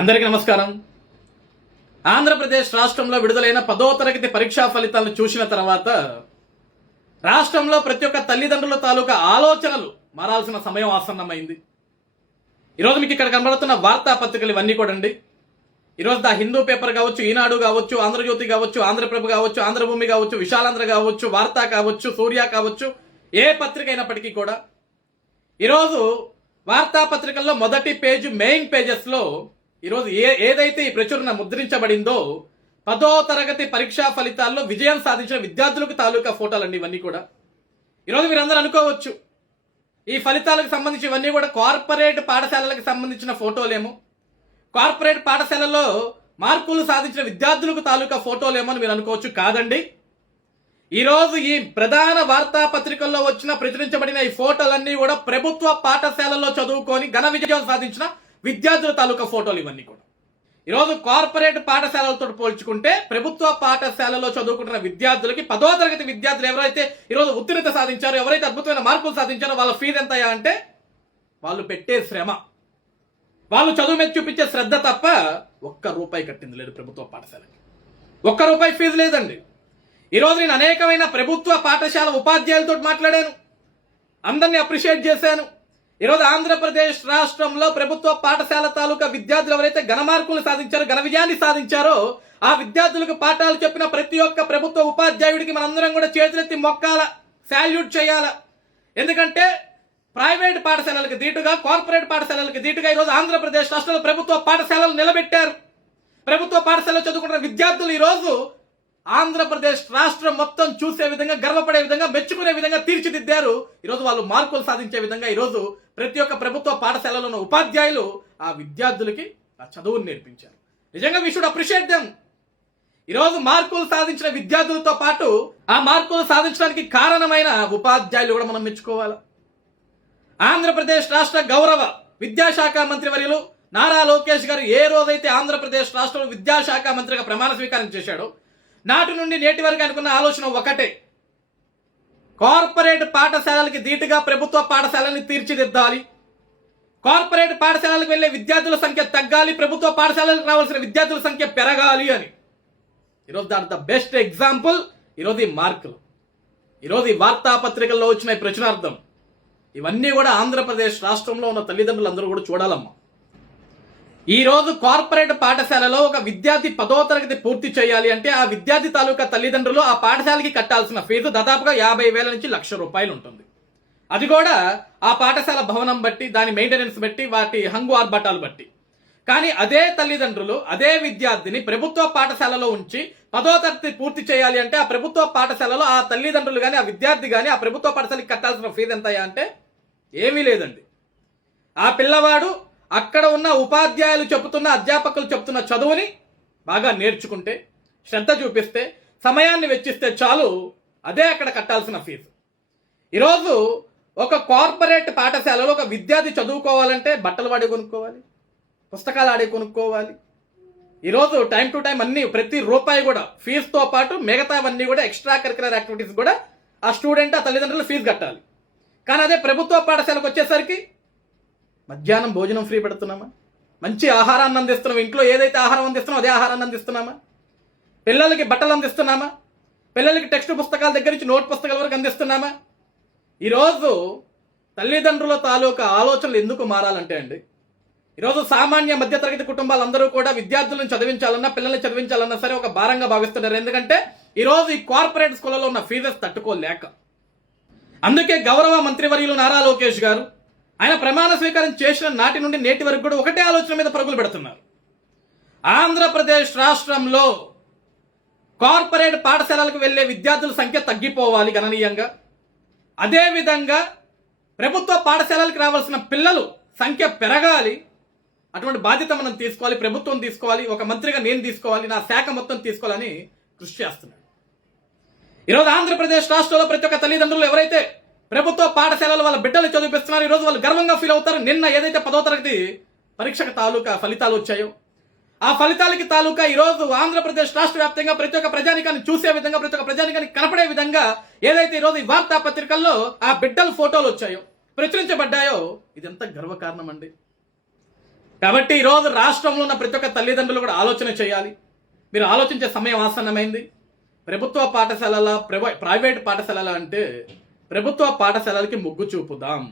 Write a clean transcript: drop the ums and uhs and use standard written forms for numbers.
అందరికీ నమస్కారం. ఆంధ్రప్రదేశ్ రాష్ట్రంలో విడుదలైన 10వ తరగతి పరీక్షా ఫలితాలను చూసిన తర్వాత రాష్ట్రంలో ప్రతి ఒక్క తల్లిదండ్రుల తాలూకా ఆలోచనలు మారాల్సిన సమయం ఆసన్నమైంది. ఈరోజు మీకు ఇక్కడ కనబడుతున్న వార్తాపత్రికలు ఇవన్నీ కూడా అండి. ఈరోజు ద హిందూ పేపర్ కావచ్చు, ఈనాడు కావచ్చు, ఆంధ్రజ్యోతి కావచ్చు, ఆంధ్రప్రభ కావచ్చు, ఆంధ్రభూమి కావచ్చు, విశాలాంధ్ర కావచ్చు, వార్త కావచ్చు, సూర్య కావచ్చు, ఏ పత్రిక అయినప్పటికీ కూడా ఈరోజు వార్తాపత్రికల్లో మొదటి పేజ్ మెయిన్ పేజెస్లో ఈరోజు ఏదైతే ఈ ప్రచురణ ముద్రించబడిందో 10వ తరగతి పరీక్షా ఫలితాల్లో విజయం సాధించిన విద్యార్థులకు తాలూకా ఫోటోలండి ఇవన్నీ కూడా. ఈరోజు మీరందరూ అనుకోవచ్చు, ఈ ఫలితాలకు సంబంధించి ఇవన్నీ కూడా కార్పొరేట్ పాఠశాలలకు సంబంధించిన ఫోటోలేమో, కార్పొరేట్ పాఠశాలలో మార్కులు సాధించిన విద్యార్థులకు తాలూకా ఫోటోలేమో అని మీరు అనుకోవచ్చు. కాదండి, ఈరోజు ఈ ప్రధాన వార్తాపత్రికల్లో ప్రచురించబడిన ఈ ఫోటోలన్నీ కూడా ప్రభుత్వ పాఠశాలలో చదువుకొని ఘన విజయం సాధించిన విద్యార్థుల తాలూకా ఫోటోలు ఇవన్నీ కూడా. ఈరోజు కార్పొరేట్ పాఠశాలలతో పోల్చుకుంటే ప్రభుత్వ పాఠశాలలో చదువుకుంటున్న విద్యార్థులకి 10వ తరగతి విద్యార్థులు ఎవరైతే ఈరోజు ఉత్తీర్ణత సాధించారో, ఎవరైతే అద్భుతమైన మార్కులు సాధించారో వాళ్ళ ఫీజు ఎంత అంటే వాళ్ళు పెట్టే శ్రమ, వాళ్ళు చదువు మీద చూపించే శ్రద్ధ తప్ప ₹1 కట్టింది లేదు ప్రభుత్వ పాఠశాలకి. ₹1 ఫీజు లేదండి. ఈరోజు నేను అనేకమైన ప్రభుత్వ పాఠశాల ఉపాధ్యాయులతో మాట్లాడాను, అందరినీ అప్రిషియేట్ చేశాను. ఈరోజు ఆంధ్రప్రదేశ్ రాష్ట్రంలో ప్రభుత్వ పాఠశాల తాలూకా విద్యార్థులు ఎవరైతే ఘన మార్కులు సాధించారో, ఘన విజయాన్ని సాధించారో ఆ విద్యార్థులకు పాఠాలు చెప్పిన ప్రతి ఒక్క ప్రభుత్వ ఉపాధ్యాయుడికి మనందరం కూడా చేతులెత్తి మొక్కాల, శాల్యూట్ చేయాల. ఎందుకంటే ప్రైవేట్ పాఠశాలలకు ధీటుగా, కార్పొరేట్ పాఠశాలలకు ధీటుగా ఈరోజు ఆంధ్రప్రదేశ్ రాష్ట్రంలో ప్రభుత్వ పాఠశాలలు నిలబెట్టారు. ప్రభుత్వ పాఠశాలలో చదువుకుంటున్న విద్యార్థులు ఈరోజు ఆంధ్రప్రదేశ్ రాష్ట్రం మొత్తం చూసే విధంగా, గర్వపడే విధంగా, మెచ్చుకునే విధంగా తీర్చిదిద్దారు. ఈరోజు వాళ్ళు మార్కులు సాధించే విధంగా ఈరోజు ప్రతి ఒక్క ప్రభుత్వ పాఠశాలలో ఉన్న ఉపాధ్యాయులు ఆ విద్యార్థులకి ఆ చదువును నేర్పించారు. నిజంగా వీ షుడ్ అప్రిషియేట్ దెమ్. ఈరోజు మార్కులు సాధించిన విద్యార్థులతో పాటు ఆ మార్కులు సాధించడానికి కారణమైన ఉపాధ్యాయులు కూడా మనం మెచ్చుకోవాలి. ఆంధ్రప్రదేశ్ రాష్ట్ర గౌరవ విద్యాశాఖ మంత్రి వర్యులు నారా లోకేష్ గారు ఏ రోజైతే ఆంధ్రప్రదేశ్ రాష్ట్రంలో విద్యాశాఖ మంత్రిగా ప్రమాణ స్వీకారం చేశాడో నాటి నుండి నేటి వరకు అనుకున్న ఆలోచన ఒకటే, కార్పొరేట్ పాఠశాలలకి ధీటుగా ప్రభుత్వ పాఠశాలని తీర్చిదిద్దాలి, కార్పొరేట్ పాఠశాలలకు వెళ్లే విద్యార్థుల సంఖ్య తగ్గాలి, ప్రభుత్వ పాఠశాలకు రావాల్సిన విద్యార్థుల సంఖ్య పెరగాలి అని. ఈరోజు దాని ద బెస్ట్ ఎగ్జాంపుల్ ఈరోజు ఈ మార్కులు, ఈరోజు ఈ వార్తాపత్రికల్లో వచ్చిన ఈ ప్రచునార్థం ఇవన్నీ కూడా ఆంధ్రప్రదేశ్ రాష్ట్రంలో ఉన్న తల్లిదండ్రులు అందరూ కూడా చూడాలమ్మా. ఈ రోజు కార్పొరేట్ పాఠశాలలో ఒక విద్యార్థి 10వ తరగతి పూర్తి చేయాలి అంటే ఆ విద్యార్థి తాలూకా తల్లిదండ్రులు ఆ పాఠశాలకి కట్టాల్సిన ఫీజు దాదాపుగా 50,000 నుంచి ₹1,00,000 ఉంటుంది. అది కూడా ఆ పాఠశాల భవనం బట్టి, దాని మెయింటెనెన్స్ బట్టి, వాటి హంగు ఆర్భటాలు బట్టి. కానీ అదే తల్లిదండ్రులు అదే విద్యార్థిని ప్రభుత్వ పాఠశాలలో ఉంచి 10వ తరగతి పూర్తి చేయాలి అంటే ఆ ప్రభుత్వ పాఠశాలలో ఆ తల్లిదండ్రులు కానీ, ఆ విద్యార్థి కానీ ఆ ప్రభుత్వ పాఠశాలకి కట్టాల్సిన ఫీజు ఎంత అంటే ఏమీ లేదండి. ఆ పిల్లవాడు అక్కడ ఉన్న ఉపాధ్యాయులు చెబుతున్న, అధ్యాపకులు చెబుతున్న చదువుని బాగా నేర్చుకుంటే, శ్రద్ధ చూపిస్తే, సమయాన్ని వెచ్చిస్తే చాలు, అదే అక్కడ కట్టాల్సిన ఫీజు. ఈరోజు ఒక కార్పొరేట్ పాఠశాలలో ఒక విద్యార్థి చదువుకోవాలంటే బట్టలు వాడే కొనుక్కోవాలి, పుస్తకాలు ఆడే కొనుక్కోవాలి. ఈరోజు టైం టు టైం అన్ని ప్రతి రూపాయి కూడా ఫీజుతో పాటు మిగతావన్నీ కూడా ఎక్స్ట్రా కరికులర్ యాక్టివిటీస్ కూడా ఆ స్టూడెంట్, ఆ తల్లిదండ్రులు ఫీజు కట్టాలి. కానీ అదే ప్రభుత్వ పాఠశాలకు వచ్చేసరికి మధ్యాహ్నం భోజనం ఫ్రీ పెడుతున్నామా, మంచి ఆహారాన్ని అందిస్తున్నామా, ఇంట్లో ఏదైతే ఆహారం అందిస్తున్నామో అదే ఆహారాన్ని అందిస్తున్నామా, పిల్లలకి బట్టలు అందిస్తున్నామా, పిల్లలకి టెక్స్ట్ పుస్తకాల దగ్గర నుంచి నోట్ పుస్తకాల వరకు అందిస్తున్నామా? ఈరోజు తల్లిదండ్రుల తాలూకా ఆలోచనలు ఎందుకు మారాలంటే అండి, ఈరోజు సామాన్య మధ్యతరగతి కుటుంబాలందరూ కూడా విద్యార్థులను చదివించాలన్నా, పిల్లల్ని చదివించాలన్నా సరే ఒక భారంగా భావిస్తున్నారు. ఎందుకంటే ఈరోజు ఈ కార్పొరేట్ స్కూళ్ళలో ఉన్న ఫీజెస్ తట్టుకోలేక. అందుకే గౌరవ మంత్రివర్యులు నారా లోకేష్ గారు ఆయన ప్రమాణ స్వీకారం చేసిన నాటి నుండి నేటి వరకు కూడా ఒకటే ఆలోచన మీద పరుగులు పెడుతున్నారు. ఆంధ్రప్రదేశ్ రాష్ట్రంలో కార్పొరేట్ పాఠశాలలకు వెళ్లే విద్యార్థుల సంఖ్య తగ్గిపోవాలి గణనీయంగా. అదేవిధంగా ప్రభుత్వ పాఠశాలలకు రావాల్సిన పిల్లలు సంఖ్య పెరగాలి. అటువంటి బాధ్యత మనం తీసుకోవాలి, ప్రభుత్వం తీసుకోవాలి, ఒక మంత్రిగా నేను తీసుకోవాలి, నా శాఖ మొత్తం తీసుకోవాలని కృషి చేస్తున్నాడు. ఈరోజు ఆంధ్రప్రదేశ్ రాష్ట్రంలో ప్రతి ఒక్క తల్లిదండ్రులు ఎవరైతే ప్రభుత్వ పాఠశాలలో వాళ్ళ బిడ్డలు చదివిస్తున్నారు, ఈరోజు వాళ్ళు గర్వంగా ఫీల్ అవుతారు. నిన్న ఏదైతే 10వ తరగతి పరీక్షకు తాలూకా ఫలితాలు వచ్చాయో ఆ ఫలితాలకి తాలూకా ఈరోజు ఆంధ్రప్రదేశ్ రాష్ట్ర వ్యాప్తంగా ప్రతి ఒక్క ప్రజానికాన్ని చూసే విధంగా, ప్రతి ఒక్క ప్రజానికాన్ని కనపడే విధంగా ఏదైతే ఈరోజు ఈ వార్తాపత్రికల్లో ఆ బిడ్డల ఫోటోలు వచ్చాయో, ప్రచురించబడ్డాయో, ఇదంతా గర్వకారణం అండి. కాబట్టి ఈరోజు రాష్ట్రంలో ఉన్న ప్రతి ఒక్క తల్లిదండ్రులు కూడా ఆలోచన చేయాలి. మీరు ఆలోచించే సమయం ఆసన్నమైంది. ప్రభుత్వ పాఠశాలల ప్రైవేట్ పాఠశాలల అంటే ప్రభుత్వ పాఠశాలలకి మొగ్గు చూపుదాం.